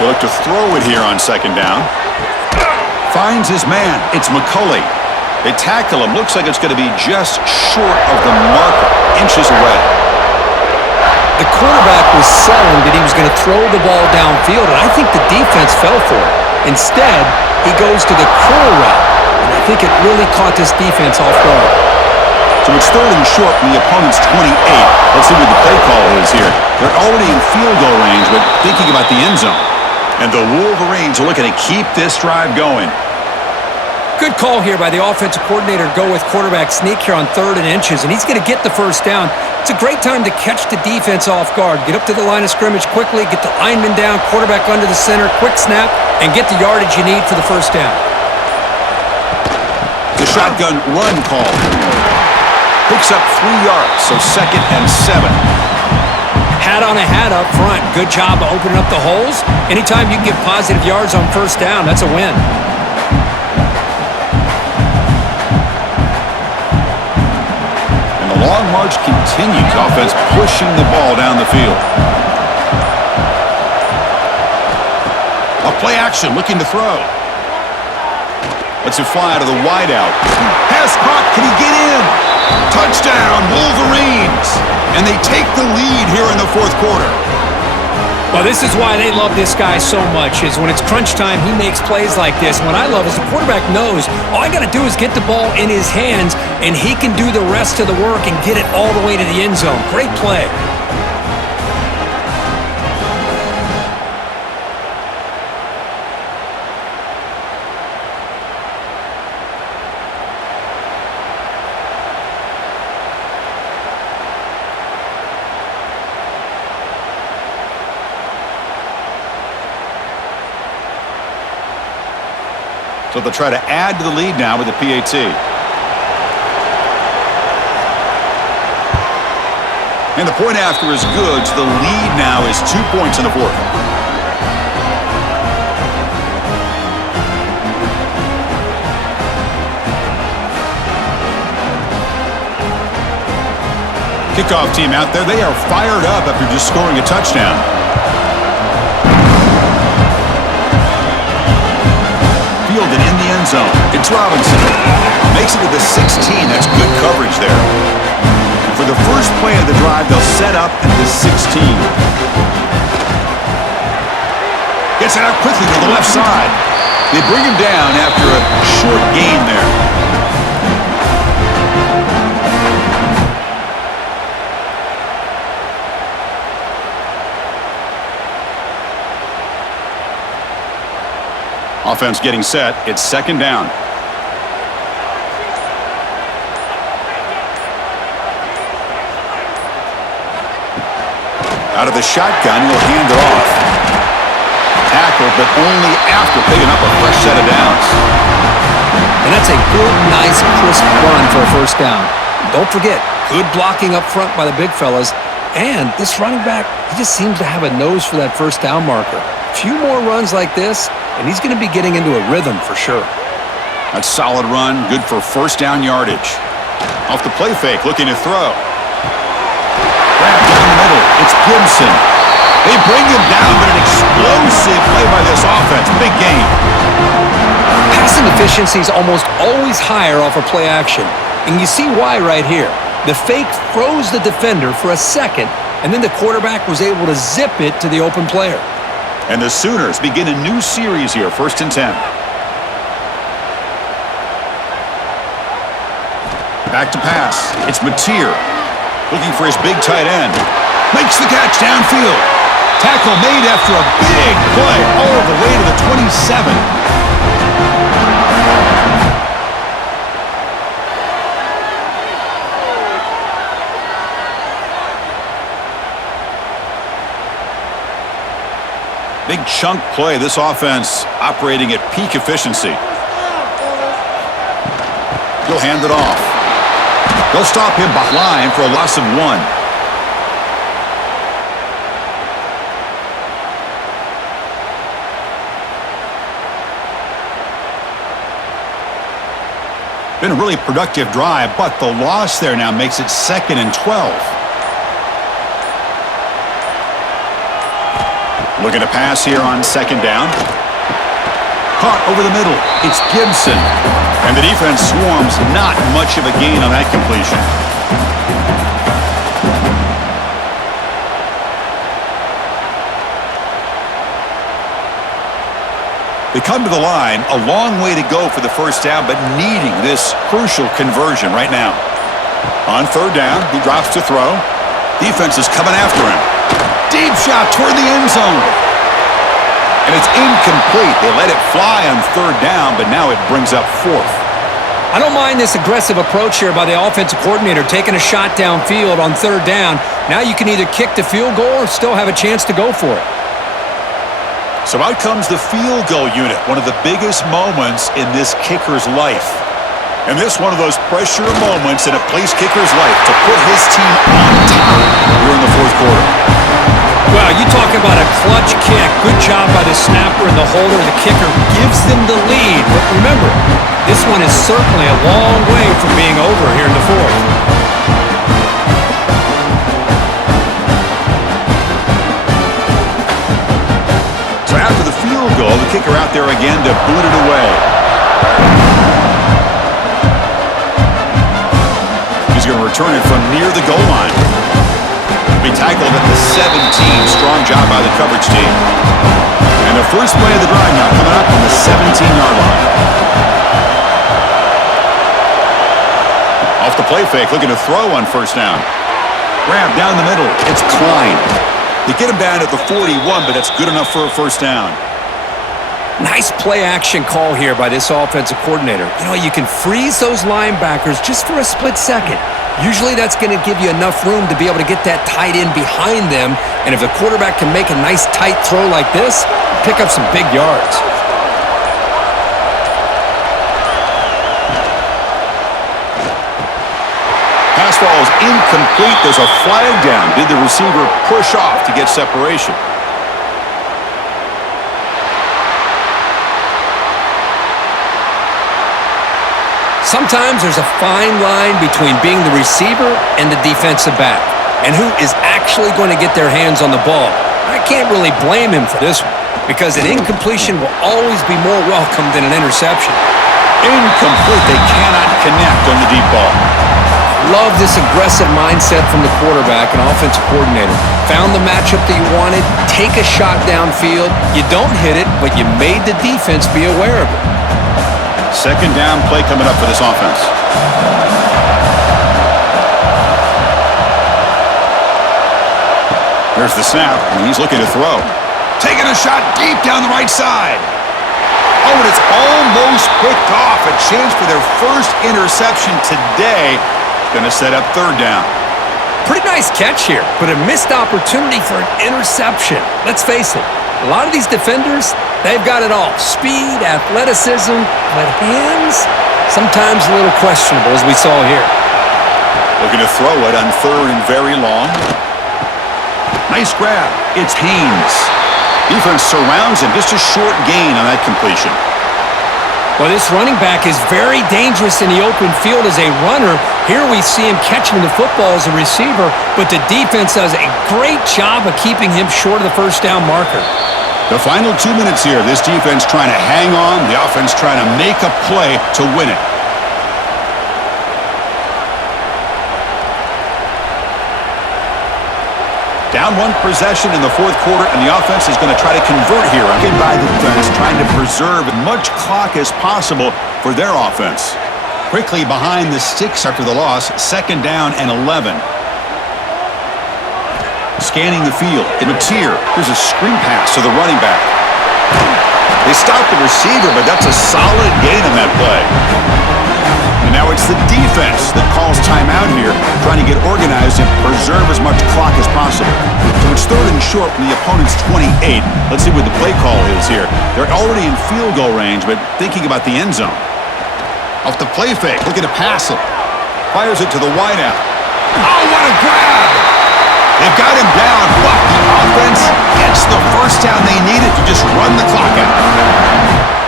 He'll look to throw it here on second down. Finds his man. It's McCulley. They tackle him. Looks like it's going to be just short of the marker, inches away. The quarterback was selling that he was going to throw the ball downfield, and I think the defense fell for it. Instead, he goes to the curl route. I think it really caught this defense off guard. So it's 3rd and short from the opponent's 28. Let's see what the play call is here. They're already in field goal range, but thinking about the end zone. And the Wolverines are looking to keep this drive going. Good call here by the offensive coordinator to go with quarterback sneak here on 3rd and inches, and he's going to get the first down. It's a great time to catch the defense off guard. Get up to the line of scrimmage quickly, get the lineman down, quarterback under the center, quick snap, and get the yardage you need for the first down. The shotgun run call. Picks up 3 yards, so 2nd and 7. Hat on a hat up front. Good job of opening up the holes. Anytime you can get positive yards on first down, that's a win. And the long march continues. Offense pushing the ball down the field. A play action, looking to throw. Lets it fly out of the wideout. Has caught. Can he get in? Touchdown, Wolverines. and they take the lead here in the fourth quarter. Well, this is why they love this guy so much, is when it's crunch time, he makes plays like this. What I love is the quarterback knows all I got to do is get the ball in his hands, and he can do the rest of the work and get it all the way to the end zone. Great play. So they'll try to add to the lead now with the PAT. And the point after is good, so the lead now is 2 points in the fourth. Kickoff team out there, they are fired up after just scoring a touchdown. Fielded in the end zone. It's Robinson. Makes it to the 16. That's good coverage there. And for the first play of the drive, they'll set up at the 16. Gets it out quickly to the left side. They bring him down after a short gain there. Offense getting set. It's second down. Out of the shotgun, he'll hand it off. Tackled, but only after picking up a fresh set of downs. And that's a good, nice, crisp run for a first down. Don't forget, good blocking up front by the big fellas. And this running back, he just seems to have a nose for that first down marker. A few more runs like this, and he's going to be getting into a rhythm for sure. That's a solid run, good for first down yardage. Off the play fake, looking to throw. Grab down the middle, it's Gibson. They bring him down, but an explosive play by this offense. Big game. Passing efficiency is almost always higher off of play action. And you see why right here. The fake froze the defender for a second, and then the quarterback was able to zip it to the open player. And the Sooners begin a new series here, 1st and 10. Back to pass. It's Mateer. Looking for his big tight end. Makes the catch downfield. Tackle made after a big play all the way to the 27. Big chunk play. This offense operating at peak efficiency. He'll hand it off. They'll stop him behind for a loss of 1. Been a really productive drive, but the loss there now makes it 2nd and 12. Looking to pass here on 2nd down. Caught over the middle. It's Gibson. And the defense swarms. Not much of a gain on that completion. They come to the line. A long way to go for the first down, but needing this crucial conversion right now. On 3rd down, he drops to throw. Defense is coming after him. Deep shot toward the end zone. And it's incomplete. They let it fly on 3rd down, but now it brings up 4th. I don't mind this aggressive approach here by the offensive coordinator, taking a shot downfield on 3rd down. Now you can either kick the field goal or still have a chance to go for it. So out comes the field goal unit, one of the biggest moments in this kicker's life. And this one of those pressure moments in a place kicker's life to put his team on top here in the 4th quarter. Well, you talk about a clutch kick. Good job by the snapper and the holder. The kicker gives them the lead. But remember, this one is certainly a long way from being over here in the 4th. So after the field goal, the kicker out there again to boot it away. He's going to return it from near the goal line. Tackled at the 17. Strong job by the coverage team. And the first play of the drive now coming up on the 17-yard line. Off the play fake, looking to throw on first down. Grab down the middle. It's Klein. They get him down at the 41, but that's good enough for a first down. Nice play action call here by this offensive coordinator. You know, you can freeze those linebackers just for a split second. Usually that's going to give you enough room to be able to get that tight end behind them. And if the quarterback can make a nice tight throw like this, pick up some big yards. Pass ball is incomplete. There's a flag down. Did the receiver push off to get separation? Sometimes there's a fine line between being the receiver and the defensive back, and who is actually going to get their hands on the ball. I can't really blame him for this one, because an incompletion will always be more welcome than an interception. Incomplete. They cannot connect on the deep ball. Love this aggressive mindset from the quarterback and offensive coordinator. Found the matchup that you wanted, take a shot downfield. You don't hit it, but you made the defense be aware of it. Second down play coming up for this offense. There's the snap, and he's looking to throw. Taking a shot deep down the right side. Oh, and it's almost picked off. A chance for their first interception today. Going to set up third down. Pretty nice catch here, but a missed opportunity for an interception. Let's face it, a lot of these defenders, they've got it all. Speed, athleticism, but hands, sometimes a little questionable, as we saw here. Looking to throw it on third and very long. Nice grab. It's Haynes. Defense surrounds him. Just a short gain on that completion. Well, this running back is very dangerous in the open field as a runner. Here we see him catching the football as a receiver, but the defense does a great job of keeping him short of the first down marker. The final 2 minutes here. This defense trying to hang on. The offense trying to make a play to win it. Down one possession in the fourth quarter, and the offense is going to try to convert here. Again, by the defense, trying to preserve as much clock as possible for their offense. Quickly behind the sticks after the loss, second down and 11. Scanning the field. Mateer. Here's a screen pass to the running back. They stopped the receiver, but that's a solid gain on that play. And now it's the defense that calls timeout here, trying to get organized and preserve as much clock as possible. So it's third and short from the opponent's 28. Let's see what the play call is here. They're already in field goal range, but thinking about the end zone. Off the play fake, looking to pass it. Fires it to the wideout. Oh, what a grab! They've got him down, but the offense gets the first down they needed to just run the clock out.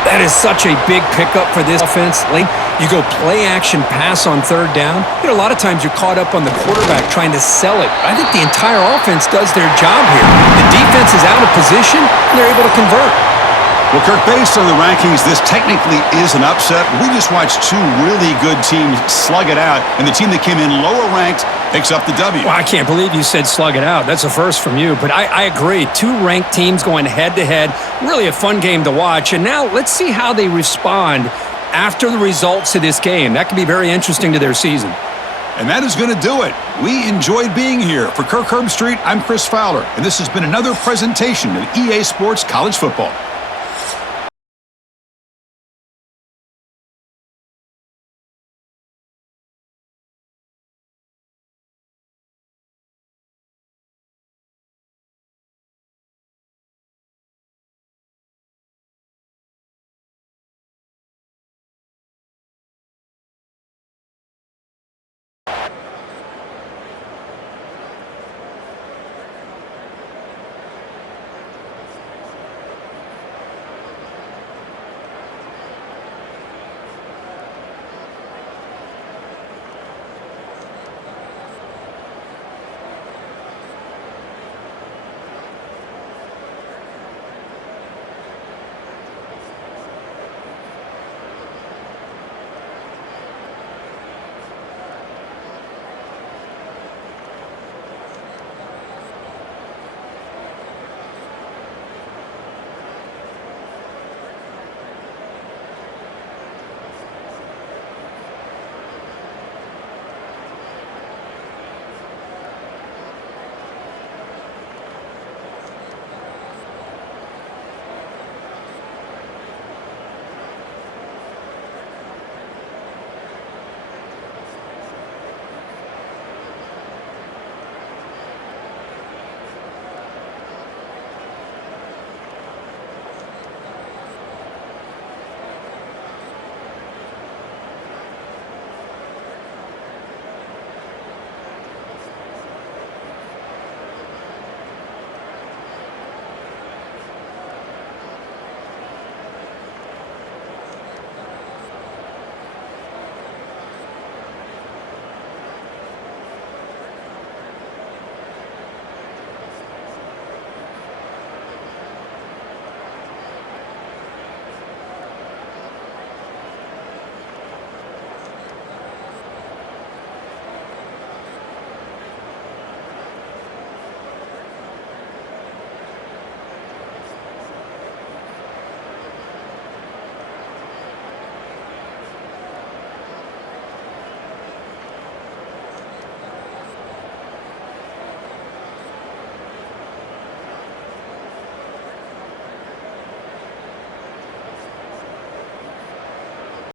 That is such a big pickup for this offense. Lane, you go play action pass on third down. You know, a lot of times you're caught up on the quarterback trying to sell it. I think the entire offense does their job here. The defense is out of position, and they're able to convert. Well, Kirk, based on the rankings, this technically is an upset. We just watched two really good teams slug it out, and the team that came in lower ranked picks up the W. Well, I can't believe you said slug it out. That's a first from you, but I agree. Two ranked teams going head-to-head. Really a fun game to watch. And now let's see how they respond after the results of this game. That could be very interesting to their season. And that is going to do it. We enjoyed being here. For Kirk Herbstreit, I'm Chris Fowler, and this has been another presentation of EA Sports College Football.